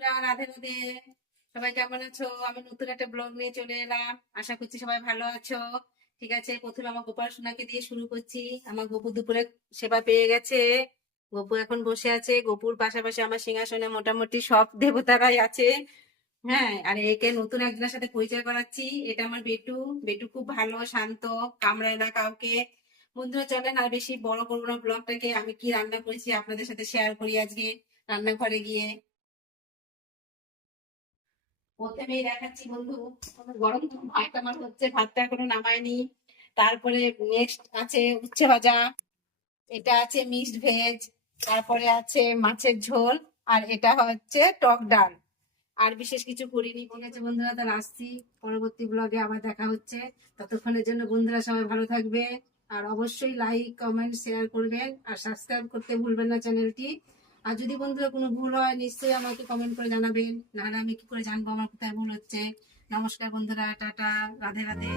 বন্ধুরা, রাধে রাধে। সবাই কেমন আছো? আমি নতুন একটা ব্লগ নিয়ে চলে এলাম। আশা করছি সবাই ভালো আছো। ঠিক আছে, প্রথমে আমার গোপাল সোনাকে দিয়ে শুরু করছি। আমার গপু দুপুরে সেবা পেয়ে গেছে। গপু এখন বসে আছে। গপুর পাশাপাশি আমার সিংহাসনে মোটামুটি সব দেবতারাই আছে। হ্যাঁ, আর একে নতুন একজনের সাথে পরিচয় করাচ্ছি। এটা আমার বেটু। বেটু খুব ভালো, শান্ত, কামড়ায় না কাউকে। বন্ধুরা চলেন আর বেশি বড় করবো না ব্লগটাকে। আমি কি রান্না করেছি আপনাদের সাথে শেয়ার করি আজকে রান্নাঘরে গিয়ে। প্রথমেই দেখাচ্ছি বন্ধু, গরম গরম ভাত আমার হচ্ছে, ভাতটা এখনো নামায়নি। তারপরে নেক্সট আছে উচ্ছে ভাজা, এটা আছে মিক্সড ভেজ, তারপরে আছে মাছের ঝোল, আর এটা হচ্ছে টক ডাল। আর বিশেষ কিছু করিনি। ঠিক আছে বন্ধুরা, তাহলে আসছি। পরবর্তী ব্লগে আবার দেখা হচ্ছে। ততক্ষণের জন্য বন্ধুরা সবাই ভালো থাকবে। আর অবশ্যই লাইক কমেন্ট শেয়ার করবেন, আর সাবস্ক্রাইব করতে ভুলবেন না চ্যানেলটি। আর যদি বন্ধুরা কোনো ভুল হয় নিশ্চয়ই আমাকে কমেন্ট করে জানাবেন, নাহলে আমি কি করে জানবো আমার কোথায় ভুল হচ্ছে। নমস্কার বন্ধুরা, টাটা, রাধে রাধে।